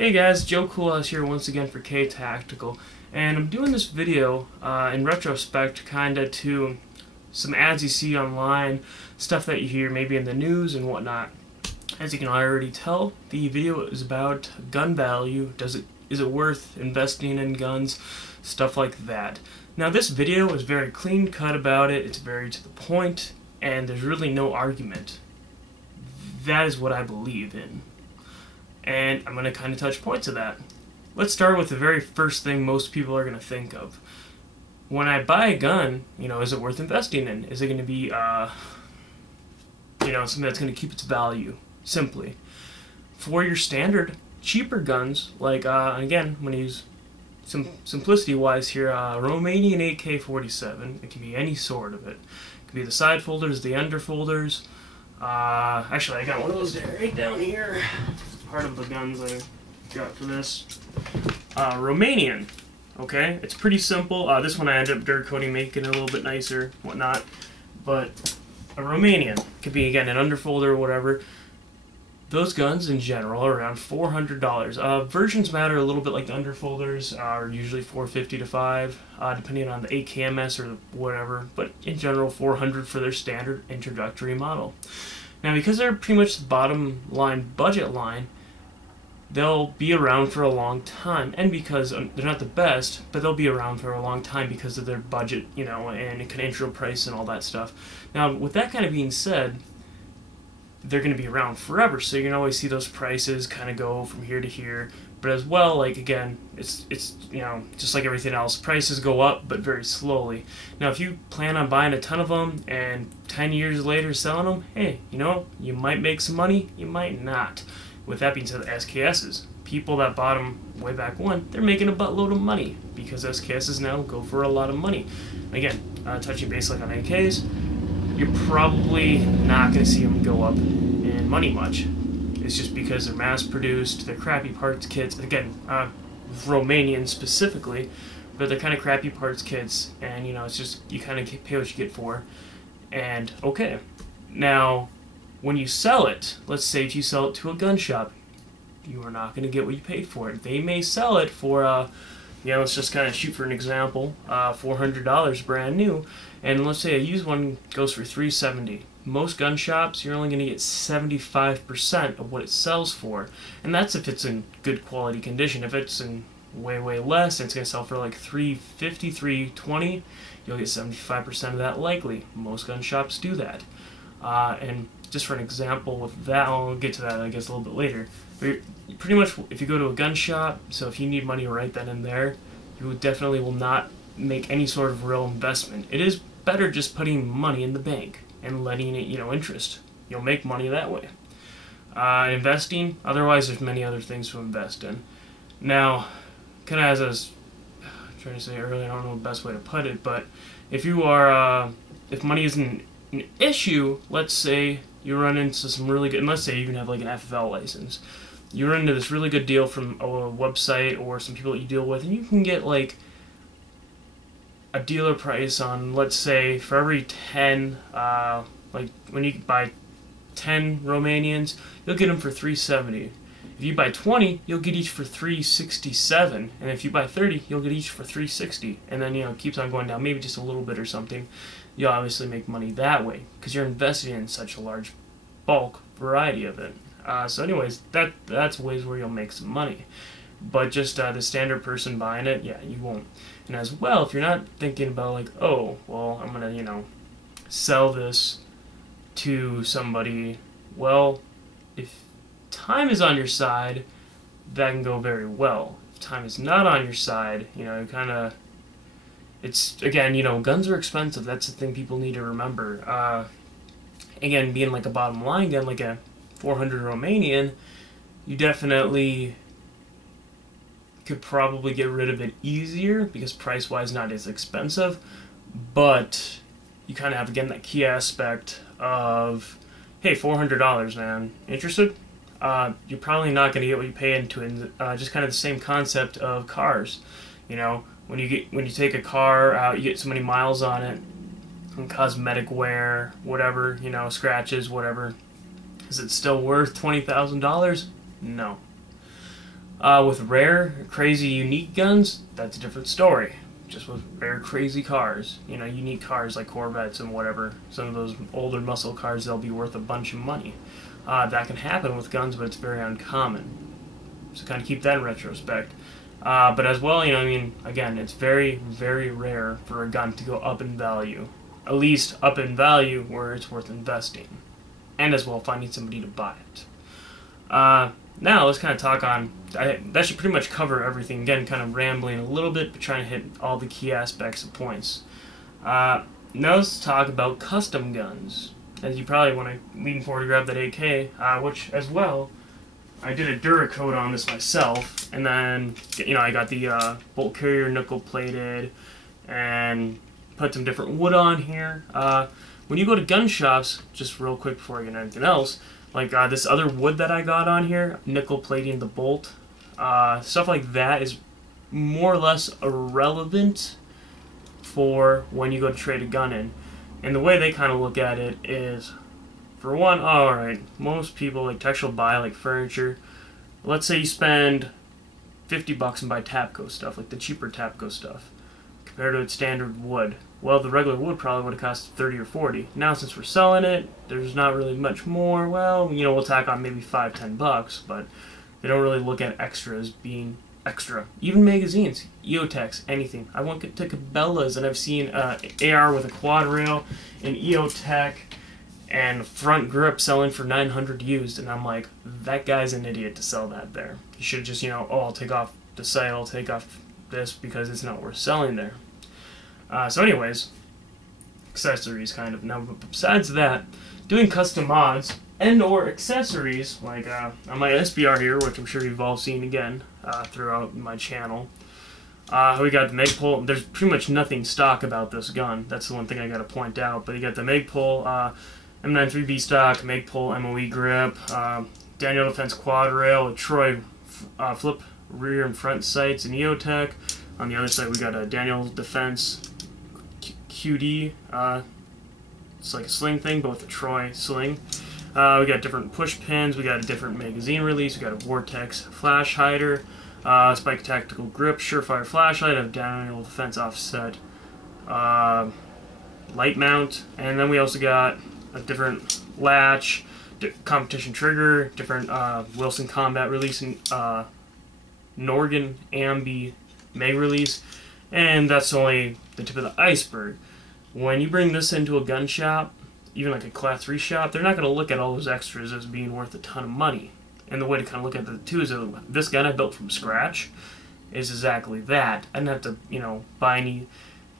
Hey guys, Joe Coolhouse here once again for K Tactical, and I'm doing this video in retrospect kinda to some ads you see online, stuff that you hear maybe in the news and whatnot. As you can already tell, the video is about gun value. Is it worth investing in guns? Stuff like that. Now this video is very clean cut about it, it's very to the point, and there's really no argument. That is what I believe in. And I'm going to kind of touch points of that. Let's start with the very first thing most people are going to think of. When I buy a gun, is it worth investing in? Is it going to be, something that's going to keep its value? Simply. For your standard, cheaper guns, like, again, I'm going to use some simplicity-wise here, Romanian AK-47. It can be any sort of it. It can be the side folders, the under folders. Actually, I got one of those right down here. Part of the guns I got for this. Romanian. Okay, it's pretty simple. This one I ended up dirt coating, making it a little bit nicer, whatnot. But a Romanian could be, again, an underfolder or whatever. Those guns in general are around $400. Versions matter a little bit, like the underfolders are usually $450 to $5, depending on the AKMS or whatever. But in general, $400 for their standard introductory model. Now, because they're pretty much the bottom line budget line, they'll be around for a long time, and because they're not the best, but they'll be around for a long time because of their budget, and kind of intro price and all that stuff. Now, with that kind of being said, they're going to be around forever, so you can always see those prices kind of go from here to here. But as well, like, again, it's just like everything else, prices go up, but very slowly. Now, if you plan on buying a ton of them and 10 years later selling them, hey, you might make some money, you might not. With that being said, the SKSs, people that bought them way back when, they're making a buttload of money because SKSs now go for a lot of money. Again, touching base like on AKs, you're probably not going to see them go up in money much. It's just because they're mass-produced, they're crappy parts kits. Again, Romanian specifically, but they're kind of crappy parts kits, and it's just you kind of pay what you get for. And okay, now when you sell it, let's say if you sell it to a gun shop, you are not going to get what you paid for it. They may sell it for, let's just kind of shoot for an example, $400 brand new, and let's say a used one goes for $370. Most gun shops, you're only going to get 75% of what it sells for, and that's if it's in good quality condition. If it's in way less, and it's going to sell for like $350, $320, you'll get 75% of that likely. Most gun shops do that. And just for an example with that, I'll get to that I guess a little bit later. But pretty much if you go to a gun shop, so if you need money right then and there, you definitely will not make any sort of real investment. It is better just putting money in the bank and letting it, interest. You'll make money that way. Investing, otherwise there's many other things to invest in. Now, kind of as I was trying to say earlier, I don't know the best way to put it, but if you are, if money isn't an issue, let's say you run into some really good, and let's say you even have like an FFL license. You run into this really good deal from a website or some people that you deal with, and you can get like a dealer price on, let's say, for every 10, like when you buy 10 Romanians, you'll get them for $370. If you buy 20, you'll get each for $367, and if you buy 30, you'll get each for $360, and then it keeps on going down, maybe just a little bit or something. You'll obviously make money that way because you're investing in such a large bulk variety of it. So anyways, that's ways where you'll make some money. But just the standard person buying it, yeah, you won't. And as well, if you're not thinking about like, oh, well, I'm gonna, sell this to somebody, well, if time is on your side, that can go very well. If time is not on your side, it's, again, guns are expensive. That's the thing people need to remember. Again, being like a bottom line gun, like a 400 Romanian, you definitely could probably get rid of it easier because price-wise not as expensive, but you kind of have, again, that key aspect of, hey, $400, man, interested? You're probably not going to get what you pay into it. Just kind of the same concept of cars. When you take a car out, you get so many miles on it, and cosmetic wear, whatever, scratches, whatever. Is it still worth $20,000? No. With rare, crazy, unique guns, that's a different story. Just with rare, crazy cars, you know, unique cars like Corvettes and whatever, some of those older muscle cars, they'll be worth a bunch of money. That can happen with guns, but it's very uncommon. So kind of keep that in retrospect. But as well, you know, I mean, again, it's very, very rare for a gun to go up in value. At least up in value where it's worth investing. And as well, finding somebody to buy it. Now, let's kind of talk on, that should pretty much cover everything. Again, kind of rambling a little bit, but trying to hit all the key aspects and points. Now let's talk about custom guns. As you probably want to lean forward to grab that AK, which as well, I did a Duracoat on this myself, and then, you know, I got the bolt carrier nickel plated, and put some different wood on here. When you go to gun shops, just real quick before I get into anything else, like this other wood that I got on here, nickel plating the bolt, stuff like that is more or less irrelevant for when you go to trade a gun in. And the way they kind of look at it is, for one, alright, most people like textual buy like furniture. Let's say you spend $50 and buy Tapco stuff, like the cheaper Tapco stuff, compared to its standard wood. Well, the regular wood probably would have cost 30 or 40. Now, since we're selling it, there's not really much more. Well, you know, we'll tack on maybe $5-10, but they don't really look at extras being extra. Even magazines, EOTechs, anything. I went to Cabela's and I've seen AR with a quad rail, an EOTech, and front grip selling for $900 used, and I'm like, that guy's an idiot to sell that there. You should just, you know, oh, I'll take off the site, I'll take off this because it's not worth selling there. So anyways, accessories kind of. Now, besides that, doing custom mods and or accessories, like on my SBR here, which I'm sure you've all seen again throughout my channel, we got the Magpul. There's pretty much nothing stock about this gun. That's the one thing I got to point out. But you got the Magpul M93B stock, Magpul MOE grip, Daniel Defense quad rail, a Troy flip rear and front sights, and EOTech. On the other side, we got a Daniel Defense QD. It's like a sling thing, but with a Troy sling. We got different push pins. We got a different magazine release. We got a Vortex flash hider, Spike tactical grip, Surefire flashlight, a Daniel Defense offset light mount, and then we also got a different latch, competition trigger, different Wilson Combat release, and Norgan Ambi mag release, and that's only the tip of the iceberg. When you bring this into a gun shop, even like a class 3 shop, they're not going to look at all those extras as being worth a ton of money. And the way to kind of look at it too is that this gun I built from scratch is exactly that. I didn't have to, you know, buy any.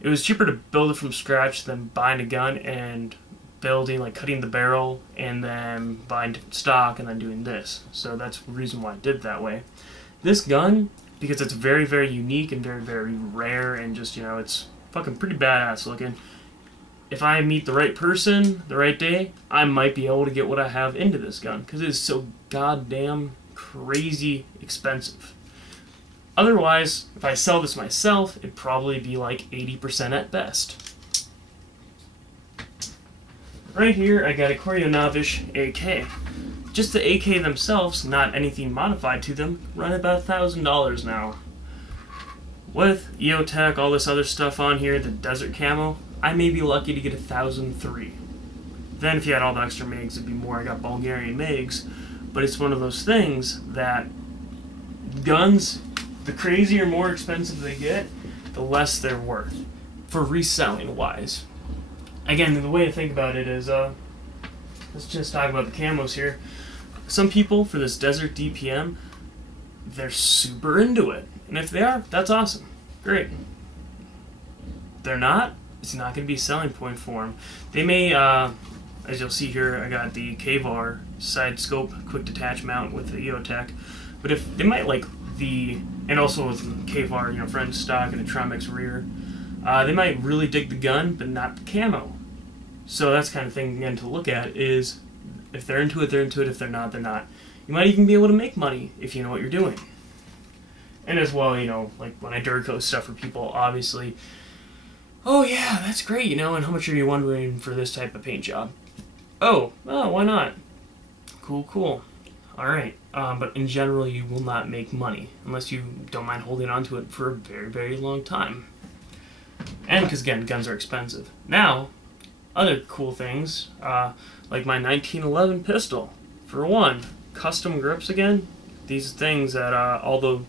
It was cheaper to build it from scratch than buying a gun and building, like cutting the barrel and then buying different stock and then doing this. So that's the reason why I did it that way. This gun, because it's very, very unique and very, very rare and just, you know, it's fucking pretty badass looking. If I meet the right person the right day, I might be able to get what I have into this gun because it is so goddamn crazy expensive. Otherwise, if I sell this myself, it'd probably be like 80% at best. Right here, I got a Koryonovish AK. Just the AK themselves, not anything modified to them, run about $1,000 now. With EOTech, all this other stuff on here, the desert camo, I may be lucky to get $1,003. Then if you had all the extra mags, it'd be more. I got Bulgarian mags, but it's one of those things that guns, the crazier, more expensive they get, the less they're worth for reselling wise. Again, the way to think about it is, let's just talk about the camos here. Some people, for this desert DPM, they're super into it. And if they are, that's awesome. Great. If they're not, it's not going to be a selling point for them. They may, as you'll see here, I got the KVAR side scope quick detach mount with the EOTech. But if they might like the, and also with KVAR, you know, front stock and a Trimex rear, they might really dig the gun, but not the camo. So that's the kind of thing, again, to look at is if they're into it, they're into it. If they're not, they're not. You might even be able to make money if you know what you're doing. And as well, you know, like when I Duracoat stuff for people, obviously, oh yeah, that's great, you know, and how much are you wondering for this type of paint job? Oh, well, why not? Cool, cool. alright. But in general, you will not make money unless you don't mind holding on to it for a very, very long time. And because, again, guns are expensive. Now, other cool things, like my 1911 pistol. For one, custom grips again. These things that, although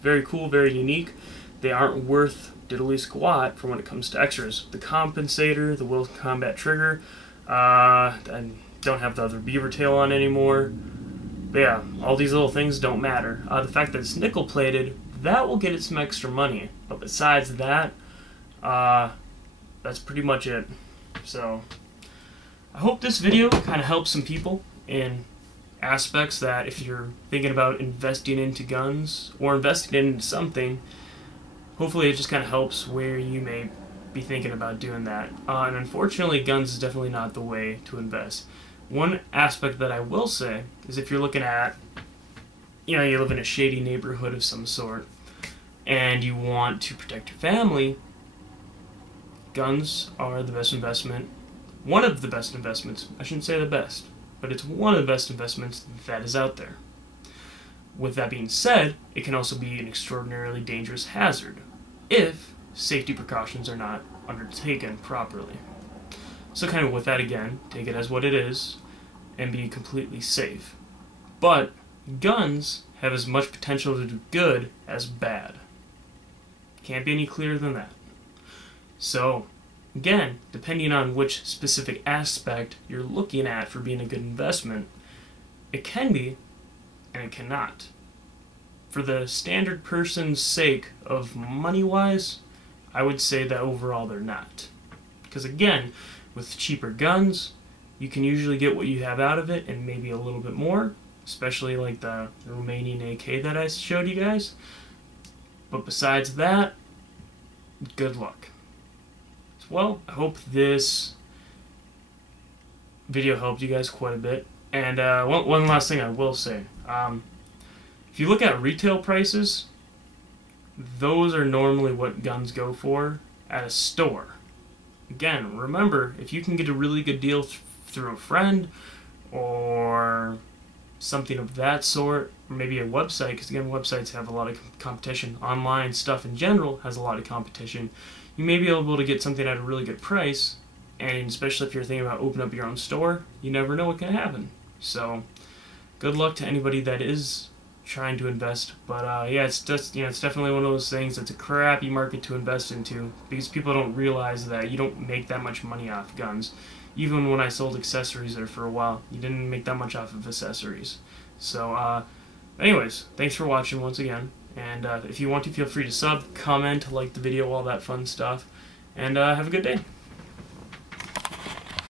very cool, very unique, they aren't worth diddly squat for when it comes to extras. The compensator, the Will Combat trigger, I don't have the other beaver tail on anymore. But yeah, all these little things don't matter. The fact that it's nickel plated, that will get it some extra money. But besides that, that's pretty much it. So, I hope this video kind of helps some people in aspects that if you're thinking about investing into guns or investing into something, hopefully it just kind of helps where you may be thinking about doing that. And unfortunately, guns is definitely not the way to invest. One aspect that I will say is if you're looking at, you live in a shady neighborhood of some sort and you want to protect your family, guns are the best investment. One of the best investments. I shouldn't say the best, but it's one of the best investments that is out there. With that being said, it can also be an extraordinarily dangerous hazard if safety precautions are not undertaken properly. So kind of with that again, take it as what it is and be completely safe. But guns have as much potential to do good as bad. Can't be any clearer than that. So, again, depending on which specific aspect you're looking at for being a good investment, it can be and it cannot. For the standard person's sake of money-wise, I would say that overall they're not. Because again, with cheaper guns, you can usually get what you have out of it and maybe a little bit more, especially like the Romanian AK that I showed you guys. But besides that, good luck. Well, I hope this video helped you guys quite a bit. And one last thing I will say. If you look at retail prices, those are normally what guns go for at a store. Again, remember, if you can get a really good deal through a friend or something of that sort, or maybe a website, because again, websites have a lot of competition. Online stuff in general has a lot of competition. You may be able to get something at a really good price, and especially if you're thinking about opening up your own store, you never know what can happen. So, good luck to anybody that is trying to invest. But yeah, it's just it's definitely one of those things that's a crappy market to invest into because people don't realize that you don't make that much money off guns. Even when I sold accessories there for a while, you didn't make that much off of accessories. So, anyways, thanks for watching once again. And if you want to, feel free to sub, comment, like the video, all that fun stuff. And have a good day.